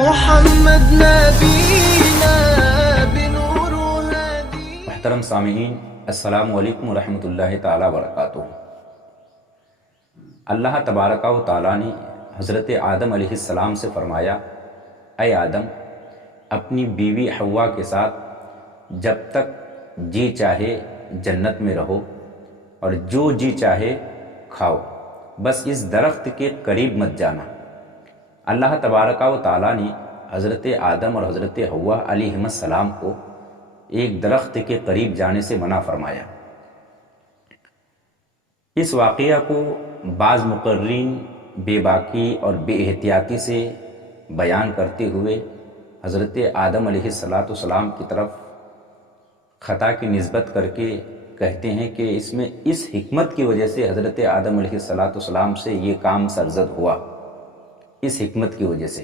محمد نبینا بنور هدی۔ محترم سامعین، السلام علیکم ورحمۃ اللہ تعالیٰ وبرکاتہ۔ اللہ تبارک و تعالیٰ نے حضرت آدم علیہ السلام سے فرمایا، اے آدم، اپنی بیوی حوا کے ساتھ جب تک جی چاہے جنت میں رہو اور جو جی چاہے کھاؤ، بس اس درخت کے قریب مت جانا۔ اللہ تبارک و تعالیٰ نے حضرت آدم اور حضرت حوا علیہ السلام کو ایک درخت کے قریب جانے سے منع فرمایا۔ اس واقعہ کو بعض مقررین بے باکی اور بے احتیاطی سے بیان کرتے ہوئے حضرت آدم علیہ السلام کی طرف خطا کی نسبت کر کے کہتے ہیں کہ اس میں اس حکمت کی وجہ سے حضرت آدم علیہ السلام سے یہ کام سرزد ہوا۔ اس حکمت کی وجہ سے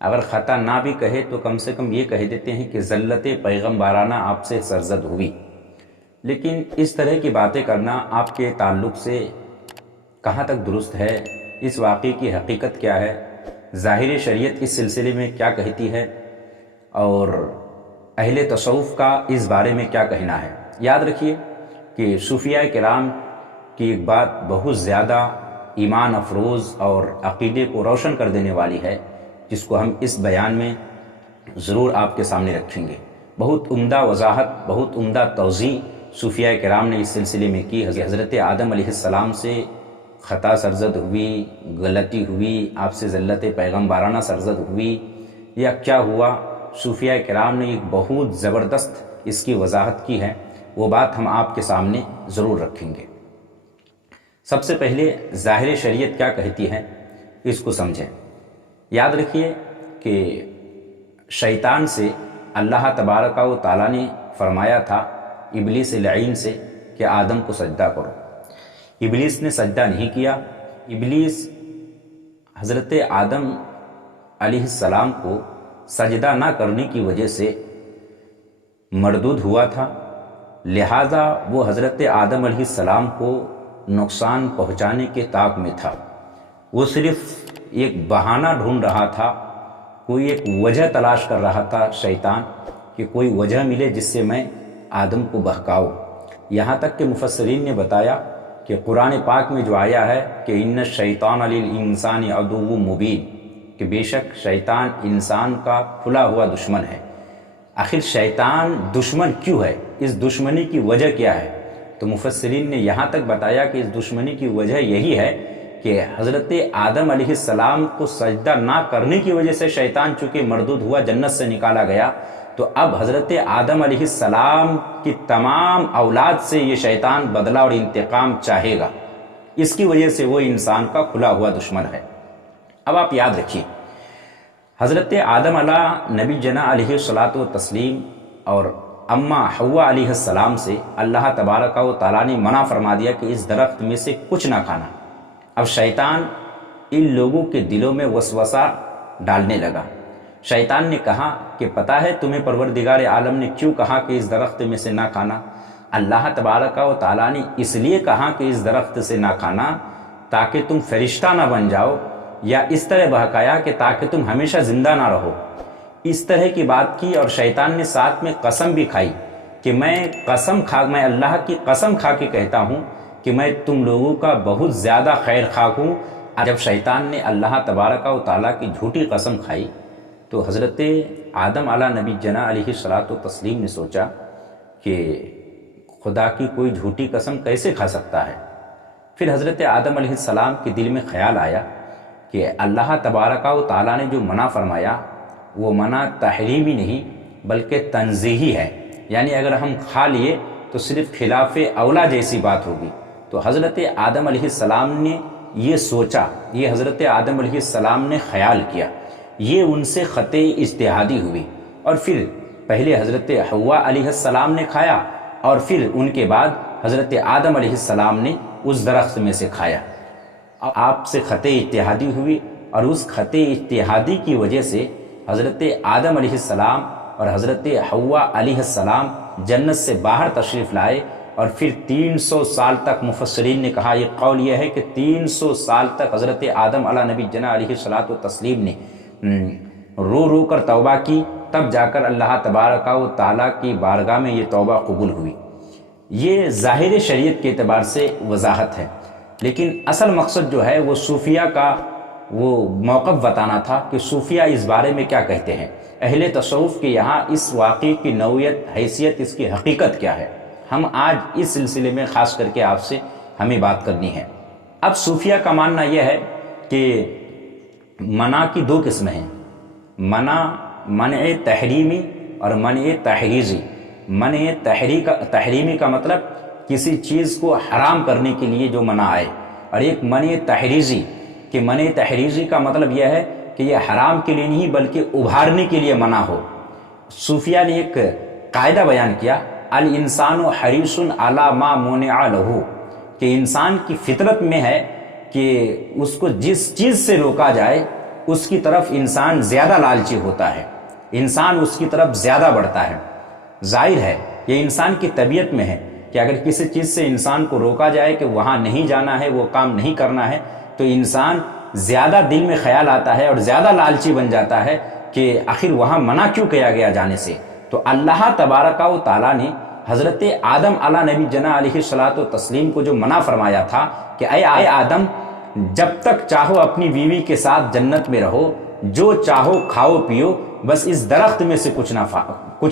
اگر خطا نہ بھی کہے تو کم سے کم یہ کہہ دیتے ہیں کہ ذلت پیغمبرانہ آپ سے سرزد ہوئی، لیکن اس طرح کی باتیں کرنا آپ کے تعلق سے کہاں تک درست ہے؟ اس واقعے کی حقیقت کیا ہے؟ ظاہر شریعت اس سلسلے میں کیا کہتی ہے اور اہل تصوف کا اس بارے میں کیا کہنا ہے؟ یاد رکھیے کہ صوفیاء کرام کی ایک بات بہت زیادہ ایمان افروز اور عقیدے کو روشن کر دینے والی ہے، جس کو ہم اس بیان میں ضرور آپ کے سامنے رکھیں گے۔ بہت عمدہ وضاحت، بہت عمدہ توضیح صوفیاء کرام نے اس سلسلے میں کی۔ حضرت آدم علیہ السلام سے خطا سرزد ہوئی، غلطی ہوئی، آپ سے ذلت پیغمبرانہ سرزد ہوئی یا کیا ہوا؟ صوفیاء کرام نے ایک بہت زبردست اس کی وضاحت کی ہے، وہ بات ہم آپ کے سامنے ضرور رکھیں گے۔ سب سے پہلے ظاہر شریعت کیا کہتی ہے اس کو سمجھیں۔ یاد رکھیے کہ شیطان سے اللہ تبارک و تعالیٰ نے فرمایا تھا ابلیس لعین سے کہ آدم کو سجدہ کرو۔ ابلیس نے سجدہ نہیں کیا۔ ابلیس حضرت آدم علیہ السلام کو سجدہ نہ کرنے کی وجہ سے مردود ہوا تھا، لہٰذا وہ حضرت آدم علیہ السلام کو نقصان پہنچانے کے طاق میں تھا۔ وہ صرف ایک بہانہ ڈھونڈ رہا تھا، کوئی ایک وجہ تلاش کر رہا تھا شیطان کہ کوئی وجہ ملے جس سے میں آدم کو بہکاؤں۔ یہاں تک کہ مفسرین نے بتایا کہ قرآن پاک میں جو آیا ہے کہ ان الشیطان للانسان عدو مبین، کہ بے شک شیطان انسان کا کھلا ہوا دشمن ہے۔ آخر شیطان دشمن کیوں ہے؟ اس دشمنی کی وجہ کیا ہے؟ تو مفسرین نے یہاں تک بتایا کہ اس دشمنی کی وجہ یہی ہے کہ حضرت آدم علیہ السلام کو سجدہ نہ کرنے کی وجہ سے شیطان چونکہ مردود ہوا، جنت سے نکالا گیا، تو اب حضرت آدم علیہ السلام کی تمام اولاد سے یہ شیطان بدلہ اور انتقام چاہے گا۔ اس کی وجہ سے وہ انسان کا کھلا ہوا دشمن ہے۔ اب آپ یاد رکھیے، حضرت آدم نبی جنا علیہ السلام اور اماں حوا علیہ السلام سے اللہ تبارک و تعالیٰ نے منع فرما دیا کہ اس درخت میں سے کچھ نہ کھانا۔ اب شیطان ان لوگوں کے دلوں میں وسوسہ ڈالنے لگا۔ شیطان نے کہا کہ پتہ ہے تمہیں پروردگار عالم نے کیوں کہا کہ اس درخت میں سے نہ کھانا؟ اللہ تبارک و تعالیٰ نے اس لیے کہا کہ اس درخت سے نہ کھانا تاکہ تم فرشتہ نہ بن جاؤ، یا اس طرح بہکایا کہ تاکہ تم ہمیشہ زندہ نہ رہو۔ اس طرح کی بات کی، اور شیطان نے ساتھ میں قسم بھی کھائی کہ میں اللہ کی قسم کھا کے کہتا ہوں کہ میں تم لوگوں کا بہت زیادہ خیر خواہ ہوں۔ جب شیطان نے اللہ تبارک و تعالیٰ کی جھوٹی قسم کھائی تو حضرت آدم نبی جنا علیہ السلام نے سوچا کہ خدا کی کوئی جھوٹی قسم کیسے کھا سکتا ہے؟ پھر حضرت آدم علیہ السلام کے دل میں خیال آیا کہ اللہ تبارک و تعالیٰ نے جو منع فرمایا وہ منع تحریمی نہیں بلکہ تنزیہی ہے، یعنی اگر ہم کھا لیے تو صرف خلاف اولا جیسی بات ہوگی۔ تو حضرت آدم علیہ السلام نے یہ سوچا، یہ حضرت آدم علیہ السلام نے خیال کیا، یہ ان سے خطۂ اجتہادی ہوئی، اور پھر پہلے حضرت حوا علیہ السلام نے کھایا اور پھر ان کے بعد حضرت آدم علیہ السلام نے اس درخت میں سے کھایا۔ آپ سے خطۂ اجتہادی ہوئی، اور اس خطۂ اجتہادی کی وجہ سے حضرت آدم علیہ السلام اور حضرت حوا علیہ السلام جنت سے باہر تشریف لائے، اور پھر 300 سال تک مفسرین نے کہا، یہ قول یہ ہے کہ 300 سال تک حضرت آدم نبی جنا علیہ السلام نے رو رو کر توبہ کی، تب جا کر اللہ تبارک و تعالیٰ کی بارگاہ میں یہ توبہ قبول ہوئی۔ یہ ظاہر شریعت کے اعتبار سے وضاحت ہے، لیکن اصل مقصد جو ہے وہ صوفیہ کا وہ موقف بتانا تھا کہ صوفیہ اس بارے میں کیا کہتے ہیں، اہل تصوف کے یہاں اس واقعے کی نوعیت، حیثیت، اس کی حقیقت کیا ہے۔ ہم آج اس سلسلے میں خاص کر کے آپ سے ہمیں بات کرنی ہے۔ اب صوفیہ کا ماننا یہ ہے کہ منع کی دو قسمیں ہیں، منع تحریمی اور منع تحریزی۔ منع تحریمی کا مطلب کسی چیز کو حرام کرنے کے لیے جو منع آئے، اور ایک منع تحریزی، کہ منع تحریزی کا مطلب یہ ہے کہ یہ حرام کے لیے نہیں بلکہ ابھارنے کے لیے منع ہو۔ صوفیہ نے ایک قاعدہ بیان کیا، الانسان حریص علی ما منع لہ، کہ انسان کی فطرت میں ہے کہ اس کو جس چیز سے روکا جائے اس کی طرف انسان زیادہ لالچی ہوتا ہے، انسان اس کی طرف زیادہ بڑھتا ہے۔ ظاہر ہے یہ انسان کی طبیعت میں ہے کہ اگر کسی چیز سے انسان کو روکا جائے کہ وہاں نہیں جانا ہے، وہ کام نہیں کرنا ہے، تو انسان زیادہ دل میں خیال آتا ہے اور زیادہ لالچی بن جاتا ہے کہ آخر وہاں منع کیوں کیا گیا جانے سے۔ تو اللہ تبارک و تعالیٰ نے حضرت آدم علیہ نبی جنا علیہ الصلاۃ والتسلیم کو جو منع فرمایا تھا کہ اے آدم، جب تک چاہو اپنی بیوی کے ساتھ جنت میں رہو، جو چاہو کھاؤ پیو، بس اس درخت میں سے کچھ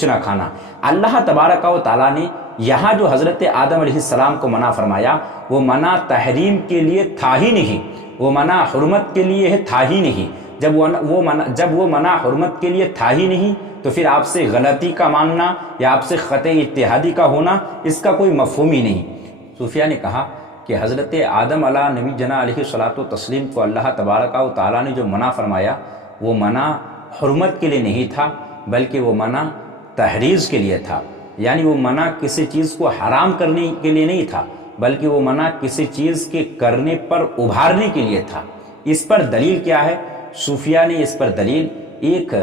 نہ کھانا۔ اللہ تبارک و تعالیٰ نے یہاں جو حضرت آدم علیہ السلام کو منع فرمایا، وہ منع تحریم کے لیے تھا ہی نہیں، وہ منع حرمت کے لیے تھا ہی نہیں۔ جب وہ منع حرمت کے لیے تھا ہی نہیں تو پھر آپ سے غلطی کا ماننا یا آپ سے خطأ اجتہادی کا ہونا، اس کا کوئی مفہوم ہی نہیں۔ صوفیہ نے کہا کہ حضرت آدم علیہ نبی جنا علیہ الصلاۃ والتسلیم کو اللہ تبارک و تعالیٰ نے جو منع فرمایا، وہ منع حرمت کے لیے نہیں تھا بلکہ وہ منع تحریز کے لیے تھا، یعنی وہ منع کسی چیز کو حرام کرنے کے لیے نہیں تھا بلکہ وہ منع کسی چیز کے کرنے پر ابھارنے کے لیے تھا۔ اس پر دلیل کیا ہے؟ صوفیہ نے اس پر دلیل ایک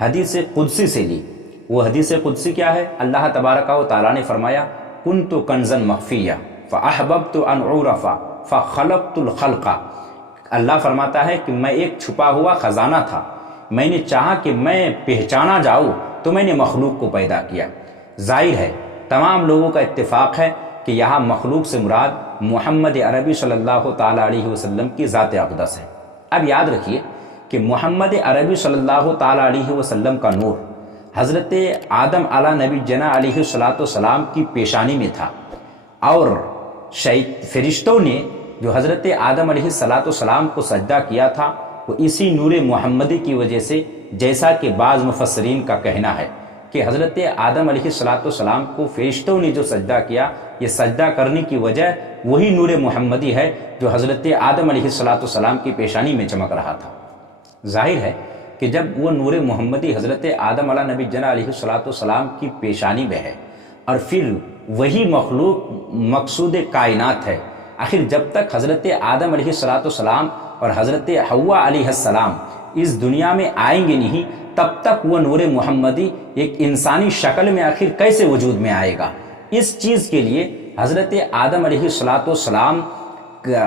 حدیث قدسی سے لی۔ وہ حدیث قدسی کیا ہے؟ اللہ تبارک و تعالیٰ نے فرمایا، کنت کنزا مخفیہ فاحببت ان اعرف فخلقت الخلق۔ اللہ فرماتا ہے کہ میں ایک چھپا ہوا خزانہ تھا، میں نے چاہا کہ میں پہچانا جاؤں تو میں نے مخلوق کو پیدا کیا۔ ظاہر ہے تمام لوگوں کا اتفاق ہے کہ یہاں مخلوق سے مراد محمد عربی صلی اللہ تعالیٰ علیہ وسلم کی ذات اقدس ہے۔ اب یاد رکھیے کہ محمد عربی صلی اللہ تعالیٰ علیہ وسلم کا نور حضرت آدم علیہ نبی جنا علیہ الصلاۃ والسلام کی پیشانی میں تھا، اور فرشتوں نے جو حضرت آدم علیہ الصلاۃ والسلام کو سجدہ کیا تھا وہ اسی نور محمدی کی وجہ سے، جیسا کہ بعض مفسرین کا کہنا ہے کہ حضرت آدم علیہ الصلاۃ والسلام کو فرشتوں نے جو سجدہ کیا، یہ سجدہ کرنے کی وجہ وہی نور محمدی ہے جو حضرت آدم علیہ الصلاۃ والسلام کی پیشانی میں چمک رہا تھا۔ ظاہر ہے کہ جب وہ نور محمدی حضرت آدم علیہ نبی جنا علیہ الصلاۃ والسلام کی پیشانی میں ہے، اور پھر وہی مخلوق مقصود کائنات ہے، آخر جب تک حضرت آدم علیہ الصلاۃ والسلام اور حضرت حوا علیہ السلام اس دنیا میں آئیں گے نہیں، تب تک وہ نور محمدی ایک انسانی شکل میں آخر کیسے وجود میں آئے گا؟ اس چیز کے لیے حضرت آدم علیہ الصلاۃ والسلام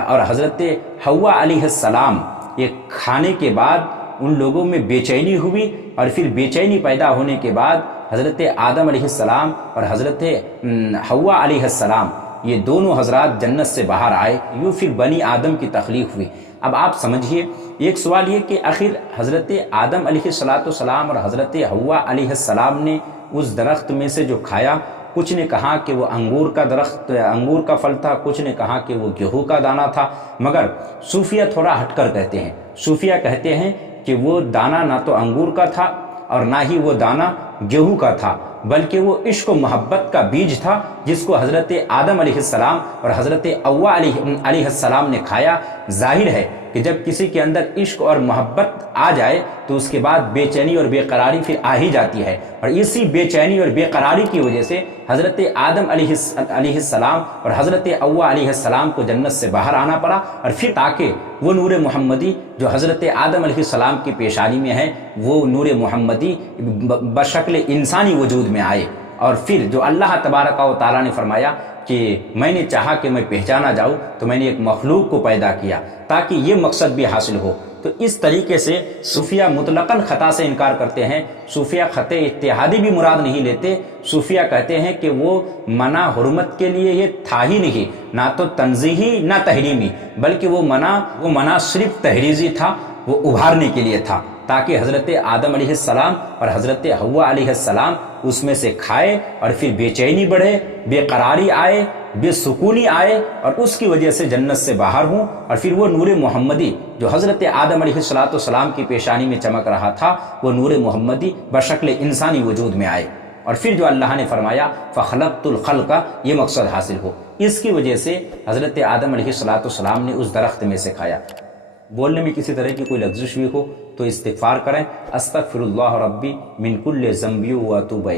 اور حضرت حوا علیہ السلام یہ کھانے کے بعد ان لوگوں میں بے چینی ہوئی، اور پھر بے چینی پیدا ہونے کے بعد حضرت آدم علیہ السلام اور حضرت حوا علیہ السلام یہ دونوں حضرات جنت سے باہر آئے، یوں پھر بنی آدم کی تخلیق ہوئی۔ اب آپ سمجھیے، ایک سوال یہ کہ آخر حضرت آدم علیہ الصلاۃ والسلام اور حضرت حوا علیہ السلام نے اس درخت میں سے جو کھایا، کچھ نے کہا کہ وہ انگور کا پھل تھا، کچھ نے کہا کہ وہ گیہوں کا دانہ تھا، مگر صوفیہ تھوڑا ہٹ کر کہتے ہیں۔ صوفیہ کہتے ہیں کہ وہ دانہ نہ تو انگور کا تھا اور نہ ہی وہ دانہ گیہوں کا تھا، بلکہ وہ عشق و محبت کا بیج تھا جس کو حضرت آدم علیہ السلام اور حضرت حوا علیہ السلام نے کھایا۔ ظاہر ہے کہ جب کسی کے اندر عشق اور محبت آ جائے تو اس کے بعد بے چینی اور بے قراری پھر آ ہی جاتی ہے، اور اسی بے چینی اور بے قراری کی وجہ سے حضرت آدم علیہ السلام اور حضرت حوا علیہ السلام کو جنت سے باہر آنا پڑا، اور پھر تاکہ وہ نور محمدی جو حضرت آدم علیہ السلام کی پیشانی میں ہے، وہ نور محمدی بشکل انسانی وجود میں آئے۔ اور پھر جو اللہ تبارک و تعالیٰ نے فرمایا کہ میں نے چاہا کہ میں پہچانا جاؤں تو میں نے ایک مخلوق کو پیدا کیا تاکہ یہ مقصد بھی حاصل ہو۔ تو تو اس طریقے سے صوفیہ مطلقاً خطا سے انکار کرتے ہیں. صوفیہ خطا اتحادی بھی مراد نہیں لیتے. صوفیہ کہتے ہیں کہ وہ منع حرمت کے لیے یہ تھا ہی نہیں، نہ تو تنزیہی نہ تحریمی، بلکہ وہ منع صرف تحریزی تھا، وہ ابھارنے کے لیے تھا، تاکہ حضرت آدم علیہ السلام اور حضرت حوا علیہ السلام اس میں سے کھائے اور پھر بے چینی بڑھے، بے قراری آئے، بے سکونی آئے، اور اس کی وجہ سے جنت سے باہر ہوں، اور پھر وہ نور محمدی جو حضرت آدم علیہ السلام کی پیشانی میں چمک رہا تھا، وہ نور محمدی بشکل انسانی وجود میں آئے، اور پھر جو اللہ نے فرمایا فخلقت الخلق، یہ مقصد حاصل ہو. اس کی وجہ سے حضرت آدم علیہ السلام نے اس درخت میں سے کھایا. بولنے میں کسی طرح کی کوئی لغزش بھی ہو تو استغفار کریں. استغفر اللہ ربی من کل ذنب و اتوب